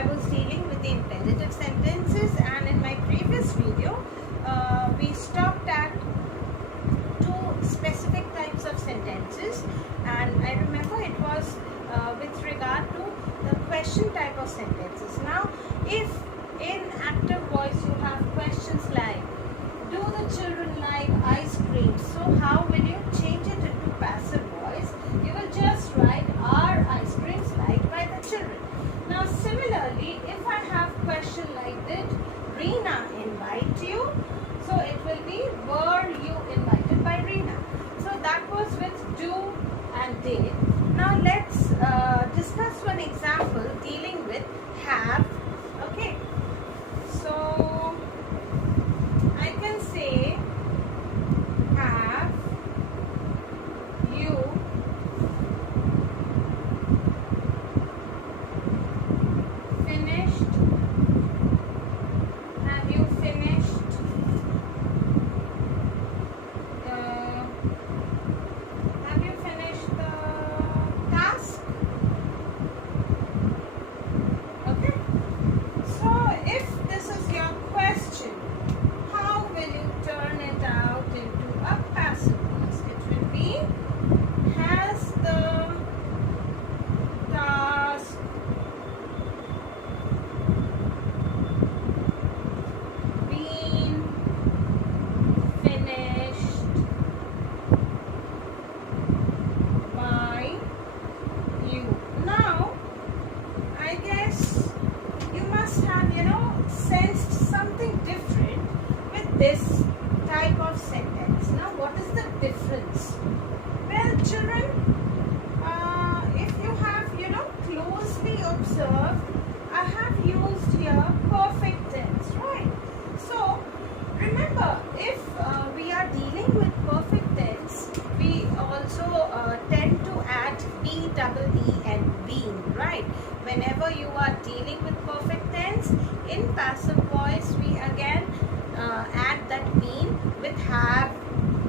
I was dealing with the imperative sentences, and in my previous video we stopped at two specific types of sentences, and I remember it was with regard to the question type of sentences. Now, if in active voice you have questions like, do the children like ice cream? So how will you change it into passive voice? You will just write, are ice creams liked by the children? Now similarly, if I have question like, did Reena invite you? So it will be, were you invited by Reena? So that was with do and did. Now let's discuss one example dealing with have. Okay, so I can say, have you finished? Have you finished? Have you finished the task? Okay. So if this is your question, how will you turn it out into a passive voice? It will be, has the task been finished by you? Now, I guess you must have, sensed something different with this type of sentence. Now, what is the difference? Well, children, if you have, closely observed, I have used here perfect tense, right? So, remember, if we are dealing with perfect tense, we also tend to add be and been, right? Whenever you are dealing with perfect tense, in passive voice, we again add that been with have.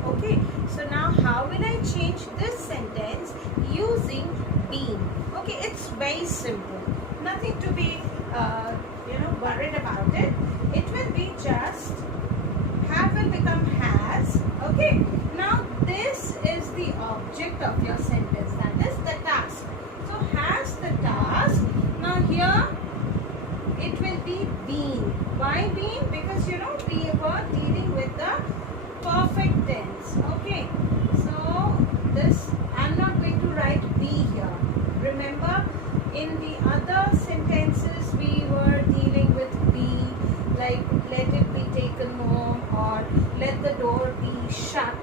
Okay, so now how will I change this sentence using been? Okay, it's very simple. Nothing to be, worried about it. It will be just have will become has. Okay, now this is the object of your sentence, that is the task. So has the task. Now here it will be been. Why been? Because we were dealing with the perfect tense. Okay, so this, I'm not going to write be here. Remember, in the other sentences we were dealing with be, like let it be taken home or let the door be shut.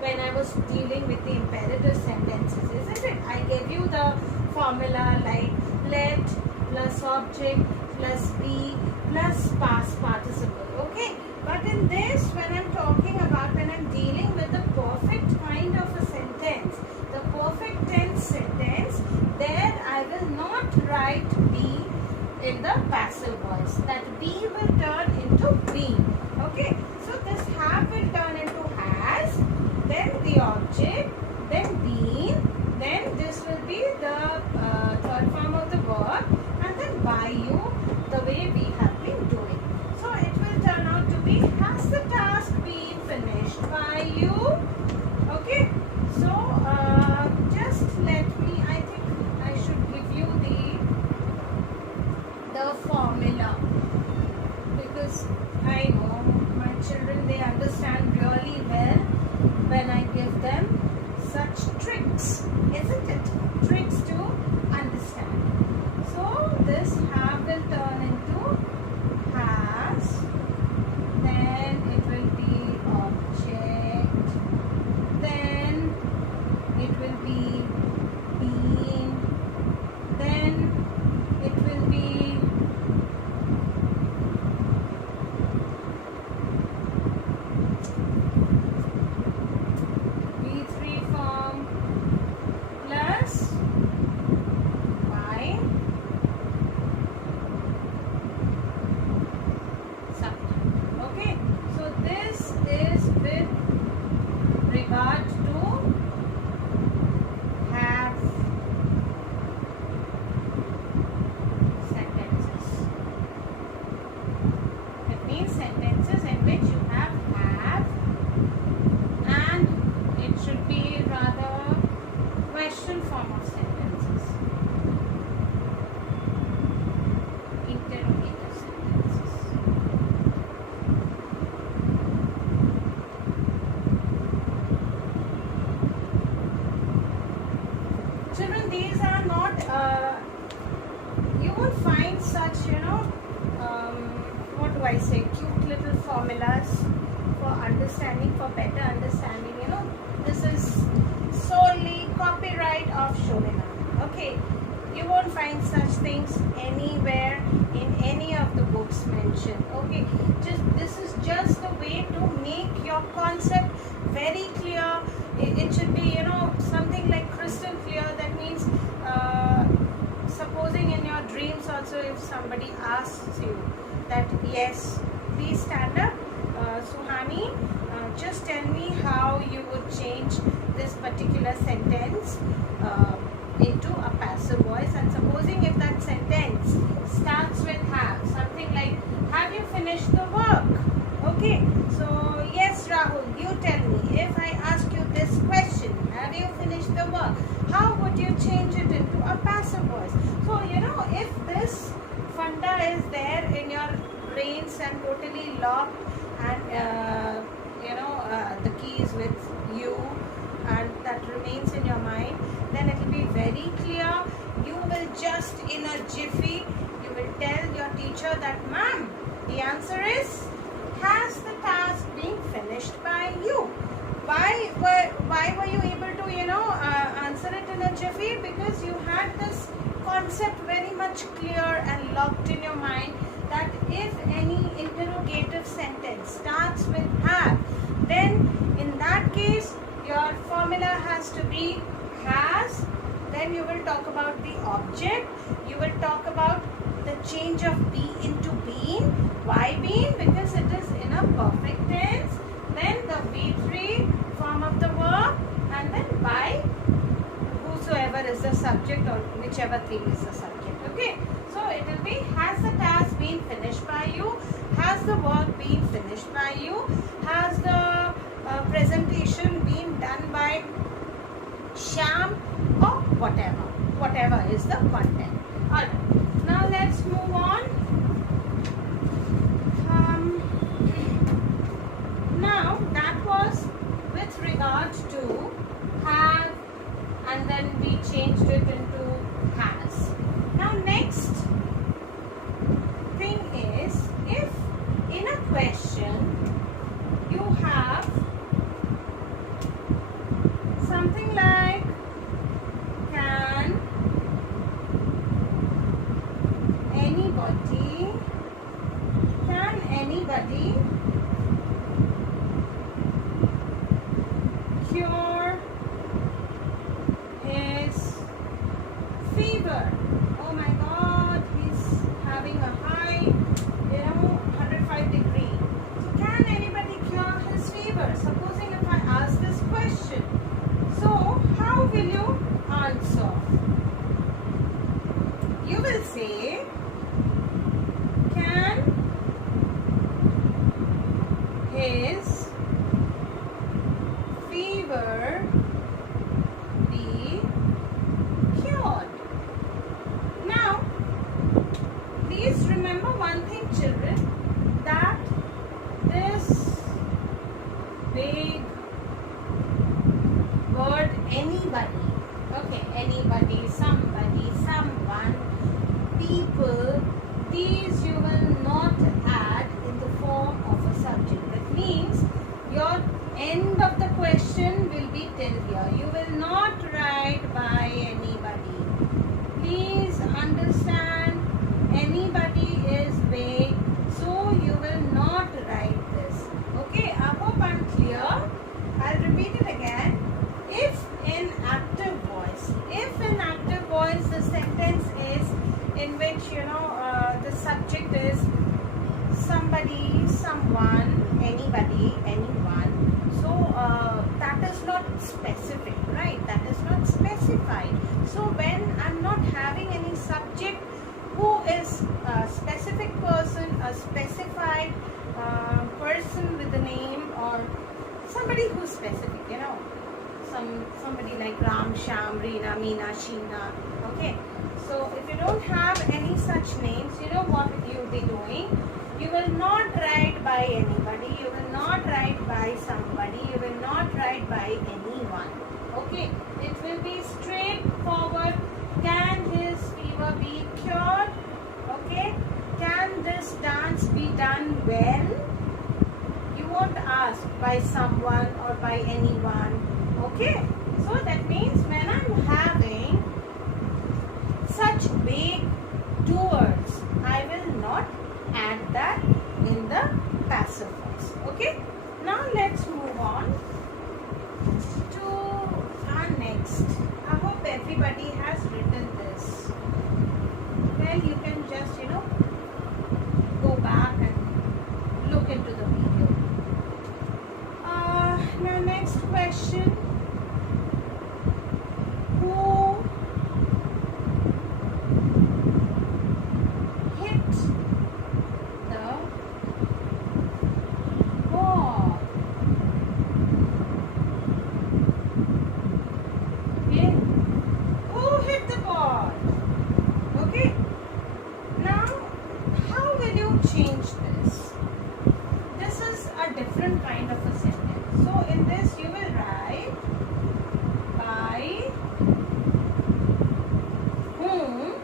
When I was dealing with the imperative sentences, isn't it? I gave you the formula like let plus object plus be plus past participle. Okay, but in this, when I'm talking about, when I'm dealing with the perfect kind of a sentence, the perfect tense sentence, there I will not write be in the passive voice. That be will turn into been. Okay, so this have will turn into has, then the object, then been, then this will be the third form of the verb, and then by you, the way we have been doing. So it will turn out to be, has the task been finished by you? Okay, so just let me, I think I should give you the formula, because I know my children, they understand really well when I give them such tricks, isn't it? Tricks to understand. So this have will turn into has, then it will be object, then it will be been, then it will be you won't find such, what do I say, cute little formulas for understanding, for better understanding. This is solely copyright of Shovina. Okay, you won't find such things anywhere in any of the books mentioned. Okay, this is just a way to make your concept very clear. It should be, something like crystal clear. That means, supposing in your dreams also, if somebody asks you that, yes, please stand up, Suhani, just tell me how you would change this particular sentence into a passive voice. And supposing if that sentence starts with have, something like, have you finished the work? Okay, so yes, Rahul, you tell me, if I ask you this question, have you finished the work, how would you change it into a passive voice? So, if this funda is there in your brains and totally locked, and the key is with you, and that remains in your mind, then it will be very clear. You will just in a jiffy, you will tell your teacher that, ma'am, the answer is, has the task been finished by you? Why were you able to answer it in a jiffy? Because you had this concept very much clear and locked in your mind, that if any interrogative sentence starts with have, then in that case your formula has to be has. Then you will talk about the object, you will talk about the change of be into been. Why been? Because it is in a perfect tense. Then the V3 form of the verb, and then by whosoever is the subject, or whichever thing is the subject. Okay, so it will be, has the task been finished by you, has the work been finished by you, has the presentation been done by Sham, or whatever is the content. Alright, now let's move on. Now that was with regard to have, and then we changed it into has. Now next thing is, if in a question you have something like, can anybody cure his fever? Oh my God, he's having a high, 105 degree. So can anybody cure his fever? Supposing if I ask this question, so how will you answer? You will say, can his fever be cured? Now, please remember one thing, children, that this big word anybody, okay, anybody, somebody, someone, people, these you will not add in the form of a subject. That means your end of the question will be till here. You will not write by anybody. Please understand, anybody is vague, so you will not write this. Okay, I hope I'm clear. I'll repeat it again. If in active voice the sentence is in which the subject is somebody, someone, anybody, anyone, so that is not specific, right? That is not specified. So when I'm not having any subject who is a specific person, a specified person with a name, or somebody who's specific, somebody like Ram, Sham, Reena, Meena, Sheena. Okay, so if you don't have any such names, you know what you'll be doing? You will not write by anybody, you will not write by somebody, you will not write by anyone. Okay, it will be straightforward. Can his fever be cured? assured. Okay. Can this dance be done well? You won't ask by someone or by anyone. Okay. So that means when I'm having such big two words, I will not add that in the passive voice. Okay. Now let's move on to our next. I hope everybody has written this. Well, you can just, go back and look into the video. Now next question. Who hit the ball? Okay. Who hit the ball? Okay. Now, how will you change this? This is a different kind of a sentence. So, in this you will write by whom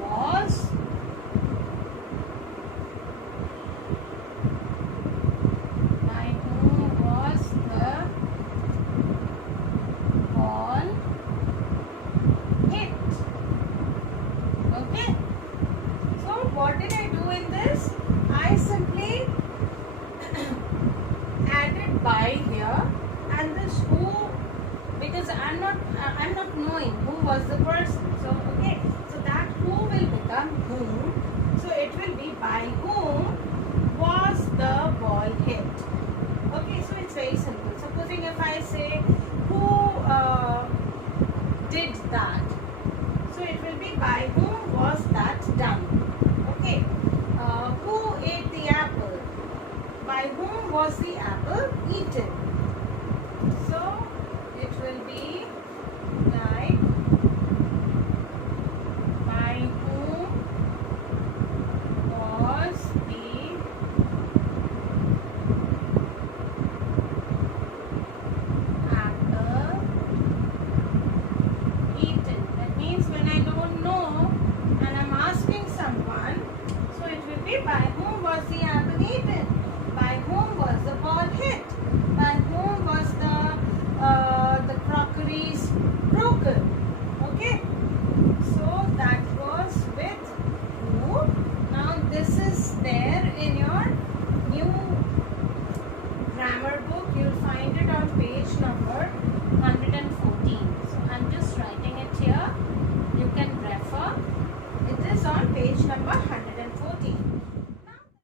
was the ball hit? Okay. So what did I do in this? I simply added by here, and this who, because I'm not knowing who was the person. So okay, so that who will become whom. So it will be by whom was the ball hit. Okay, so it's very simple. Supposing if I say who did that, so it will be by whom was that done. Okay, who ate the apple? By whom was the apple eaten? So it will be by